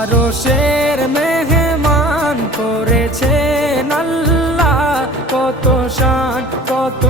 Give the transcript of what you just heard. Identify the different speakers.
Speaker 1: আরও শের মেহমান করেছে আল্লাহ। কত শান কত